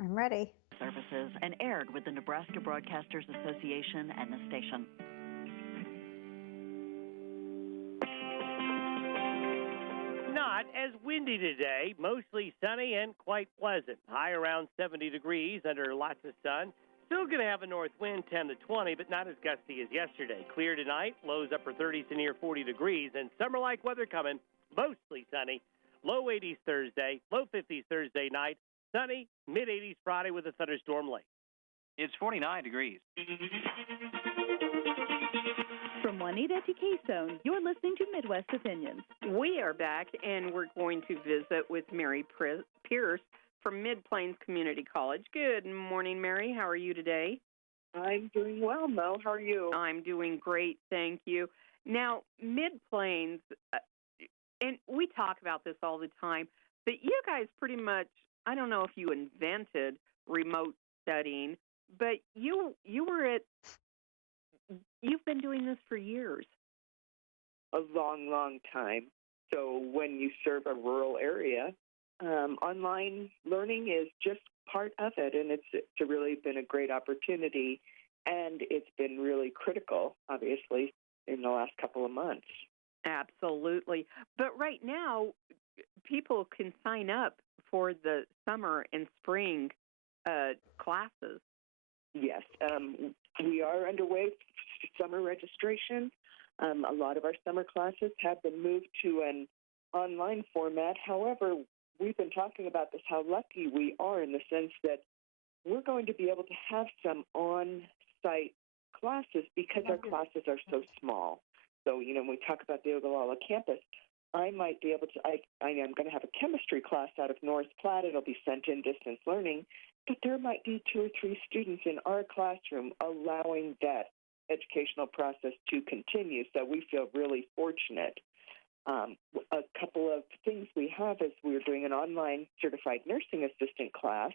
I'm ready. Services and aired with the Nebraska Broadcasters Association and the station. Not as windy today, mostly sunny and quite pleasant. High around 70 degrees under lots of sun. Still going to have a north wind 10 to 20, but not as gusty as yesterday. Clear tonight, lows upper 30s to near 40 degrees, and summer-like weather coming, mostly sunny. Low 80s Thursday, low 50s Thursday night, sunny, mid-80s Friday with a thunderstorm late. It's 49 degrees. From Juanita to Keystone, you're listening to Midwest Opinions. We are back, and we're going to visit with Mary Pierce from Mid-Plains Community College. Good morning, Mary. How are you today? I'm doing well, Mo. How are you? I'm doing great, thank you. Now, Mid-Plains, and we talk about this all the time, but you guys pretty much, I don't know if you invented remote studying, but you've been doing this for years. A long, long time. So when you serve a rural area, online learning is just part of it, and it's really been a great opportunity, and it's been really critical, obviously, in the last couple of months. Absolutely. But right now, people can sign up for the summer and spring classes. Yes, we are underway for summer registration. A lot of our summer classes have been moved to an online format. However, we've been talking about this, how lucky we are in the sense that we're going to be able to have some on-site classes because our classes are so small. So, when we talk about the Ogallala campus, I might be able to, I am going to have a chemistry class out of North Platte. It'll be sent in distance learning, but there might be 2 or 3 students in our classroom allowing that educational process to continue. So we feel really fortunate. A couple of things we have is we're doing an online certified nursing assistant class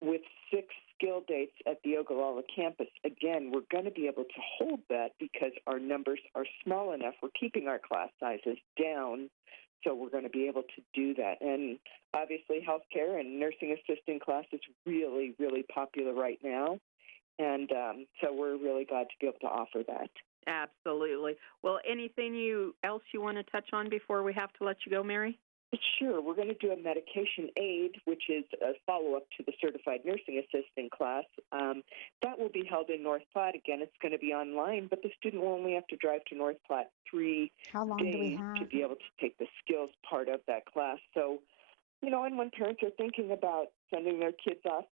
with 6 skill dates at the Ogallala campus. Again, we're going to be able to hold that because our numbers are small enough. We're keeping our class sizes down, so we're going to be able to do that. And obviously, healthcare and nursing assistant class is really, really popular right now. And so we're really glad to be able to offer that. Absolutely. Well, anything else you want to touch on before we have to let you go, Mary? Sure. We're going to do a medication aid, which is a follow-up to the certified nursing assistant class. That will be held in North Platte. Again, it's going to be online, but the student will only have to drive to North Platte 3 How long days do we have? to be able to take the skills part of that class. So, and when parents are thinking about sending their kids off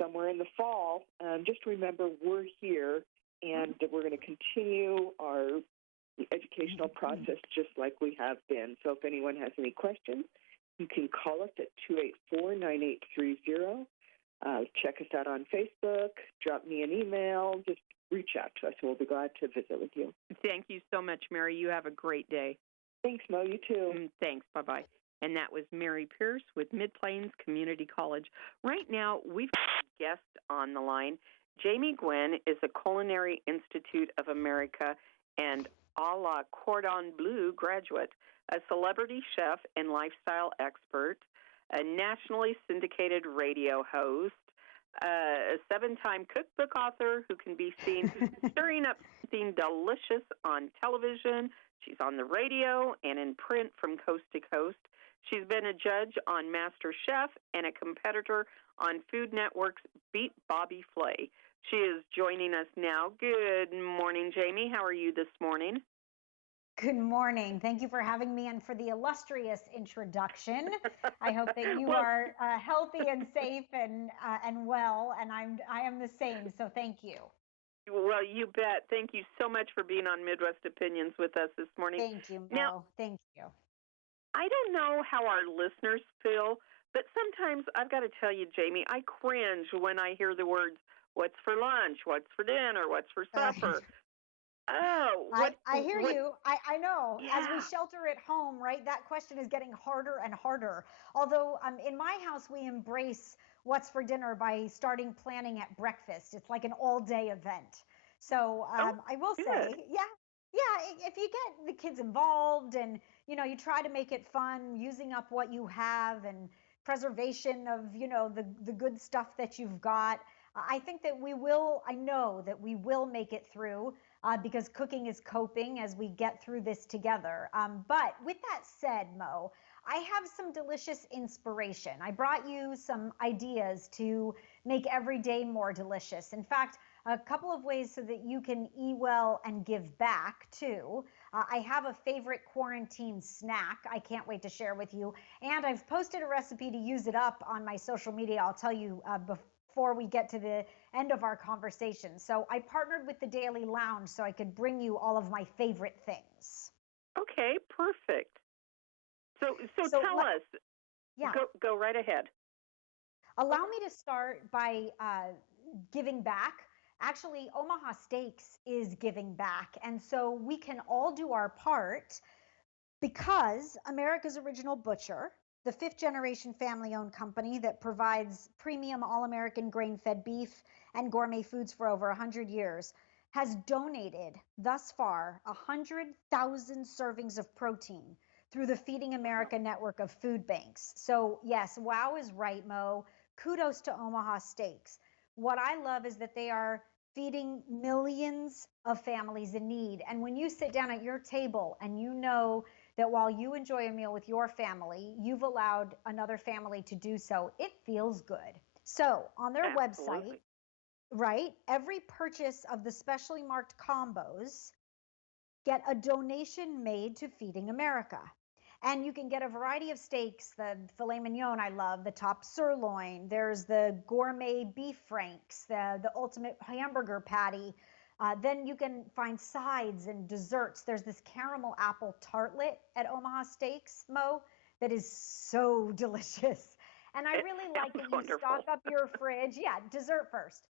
somewhere in the fall, just remember we're here, and we're going to continue our educational process just like we have been. So if anyone has any questions, you can call us at 284-9830. Check us out on Facebook. Drop me an email. Just reach out to us. We'll be glad to visit with you. Thank you so much, Mary. You have a great day. Thanks, Mo. You too. Thanks. Bye-bye. And that was Mary Pierce with Mid-Plains Community College. Right now, we've got a guest on the line. Jamie Gwen is a Culinary Institute of America and a la Cordon Bleu graduate, a celebrity chef and lifestyle expert, a nationally syndicated radio host, a 7-time cookbook author who can be seen stirring up something delicious on television. She's on the radio and in print from coast to coast. She's been a judge on Master Chef and a competitor on Food Network's Beat Bobby Flay. She is joining us now. Good morning, Jamie. How are you this morning? Good morning. Thank you for having me and for the illustrious introduction. I hope that you are healthy and safe and well, and I am the same. So thank you. Well, you bet. Thank you so much for being on Midwest Opinions with us this morning. Thank you, Mo. Now, thank you. I don't know how our listeners feel, but sometimes I've got to tell you, Jamie, I cringe when I hear the words, what's for lunch, what's for dinner, what's for supper. I hear you. I know. Yeah. As we shelter at home, right, that question is getting harder and harder. Although in my house, we embrace what's for dinner by starting planning at breakfast. It's like an all-day event. So I will say, if you get the kids involved and, you try to make it fun, using up what you have and preservation of, the good stuff that you've got. I think that I know that we will make it through because cooking is coping as we get through this together. But with that said, Mo, I have some delicious inspiration. I brought you some ideas to make every day more delicious. In fact, a couple of ways so that you can eat well and give back too. I have a favorite quarantine snack I can't wait to share with you. And I've posted a recipe to use it up on my social media. I'll tell you before we get to the end of our conversation. So I partnered with the Daily Lounge so I could bring you all of my favorite things. Okay, perfect. So tell us. Yeah. Go right ahead. Allow me to start by giving back. Actually, Omaha Steaks is giving back. And so we can all do our part because America's Original Butcher, the fifth generation family owned company that provides premium all American grain fed beef and gourmet foods for over 100 years, has donated thus far 100,000 servings of protein through the Feeding America network of food banks. So, yes, wow is right, Mo. Kudos to Omaha Steaks. What I love is that they are feeding millions of families in need. And when you sit down at your table and you know that while you enjoy a meal with your family, you've allowed another family to do so, it feels good. So on their Absolutely. website, right, every purchase of the specially marked combos get a donation made to Feeding America. And you can get a variety of steaks, the filet mignon I love, the top sirloin, there's the gourmet beef franks, the ultimate hamburger patty. Then you can find sides and desserts. There's this caramel apple tartlet at Omaha Steaks, Mo, that is so delicious. And I really like that you stock up your fridge. Yeah, dessert first.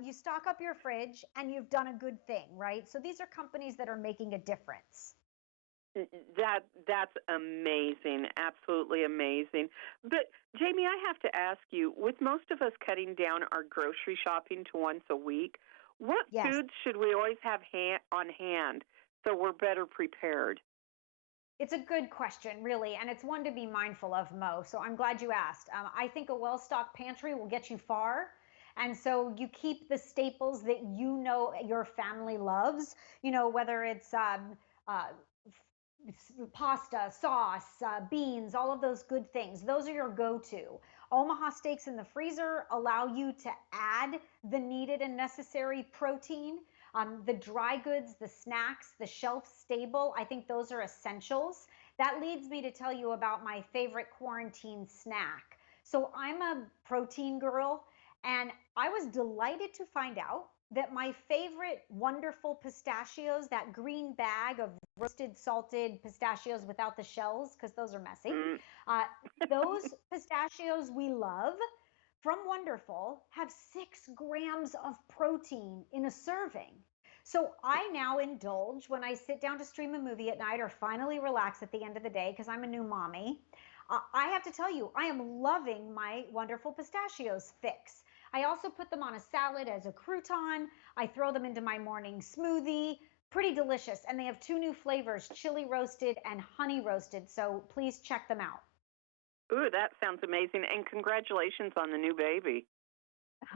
You stock up your fridge and you've done a good thing, right? So these are companies that are making a difference. That's amazing, absolutely amazing. But Jamie, I have to ask you, with most of us cutting down our grocery shopping to once a week, what foods should we always have on hand so we're better prepared? It's a good question, really, and it's one to be mindful of, Mo. So I'm glad you asked. I think a well-stocked pantry will get you far. And so you keep the staples that you know your family loves, whether it's pasta, sauce, beans, all of those good things. Those are your go-to. Omaha Steaks in the freezer allow you to add the needed and necessary protein. The dry goods, the snacks, the shelf stable, I think those are essentials. That leads me to tell you about my favorite quarantine snack. So I'm a protein girl, and I was delighted to find out that my favorite wonderful pistachios, that green bag of roasted, salted pistachios without the shells, because those are messy, those pistachios we love from Wonderful have 6 grams of protein in a serving. So I now indulge when I sit down to stream a movie at night or finally relax at the end of the day because I'm a new mommy. I have to tell you, I am loving my Wonderful Pistachios fix. I also put them on a salad as a crouton. I throw them into my morning smoothie. Pretty delicious. And they have 2 new flavors, chili roasted and honey roasted. So please check them out. Ooh, that sounds amazing. And congratulations on the new baby.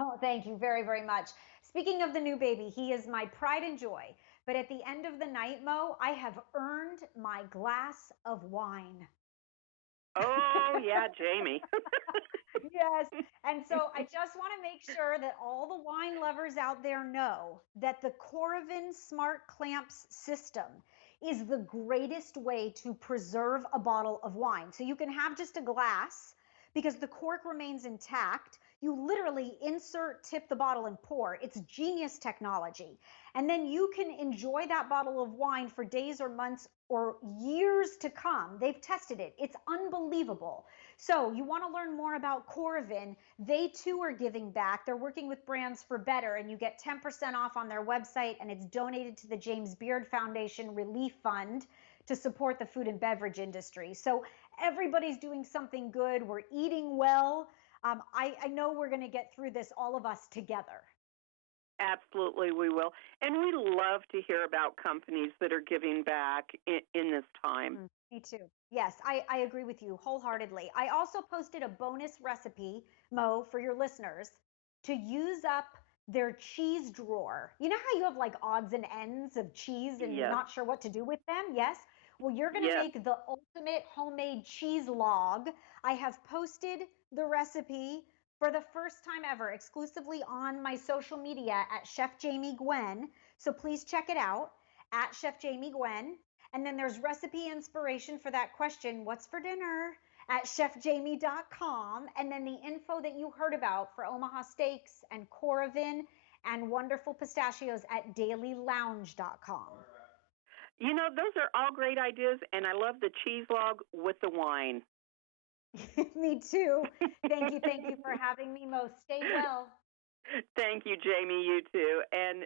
Oh, thank you very, very much. Speaking of the new baby, he is my pride and joy. But at the end of the night, Mo, I have earned my glass of wine. Oh, yeah, Jamie. Yes. And so I just want to make sure that all the wine lovers out there know that the Coravin Smart Clamps system is the greatest way to preserve a bottle of wine. So you can have just a glass because the cork remains intact. You literally insert, tip the bottle, and pour. It's genius technology. And then you can enjoy that bottle of wine for days or months or years to come. They've tested it. It's unbelievable. So you want to learn more about Coravin. They too are giving back. They're working with Brands for Better, and you get 10% off on their website, and it's donated to the James Beard Foundation Relief Fund to support the food and beverage industry. So everybody's doing something good. We're eating well. I know we're going to get through this, all of us together. Absolutely, we will. And we love to hear about companies that are giving back in this time. Me too. Yes, I agree with you wholeheartedly. I also posted a bonus recipe, Mo, for your listeners to use up their cheese drawer. You know how you have like odds and ends of cheese and you're Yes. not sure what to do with them? Yes. Well, you're going to Yes. make the ultimate homemade cheese log. I have posted the recipe for the first time ever exclusively on my social media at Chef Jamie Gwen. So please check it out at Chef Jamie Gwen. And then there's recipe inspiration for that question, what's for dinner, at chefjamie.com. And then the info that you heard about for Omaha Steaks and Coravin and wonderful pistachios at dailylounge.com. You know, those are all great ideas, and I love the cheese log with the wine. Me too. Thank you for having me, Mo. Stay well. Thank you, Jamie. You too. And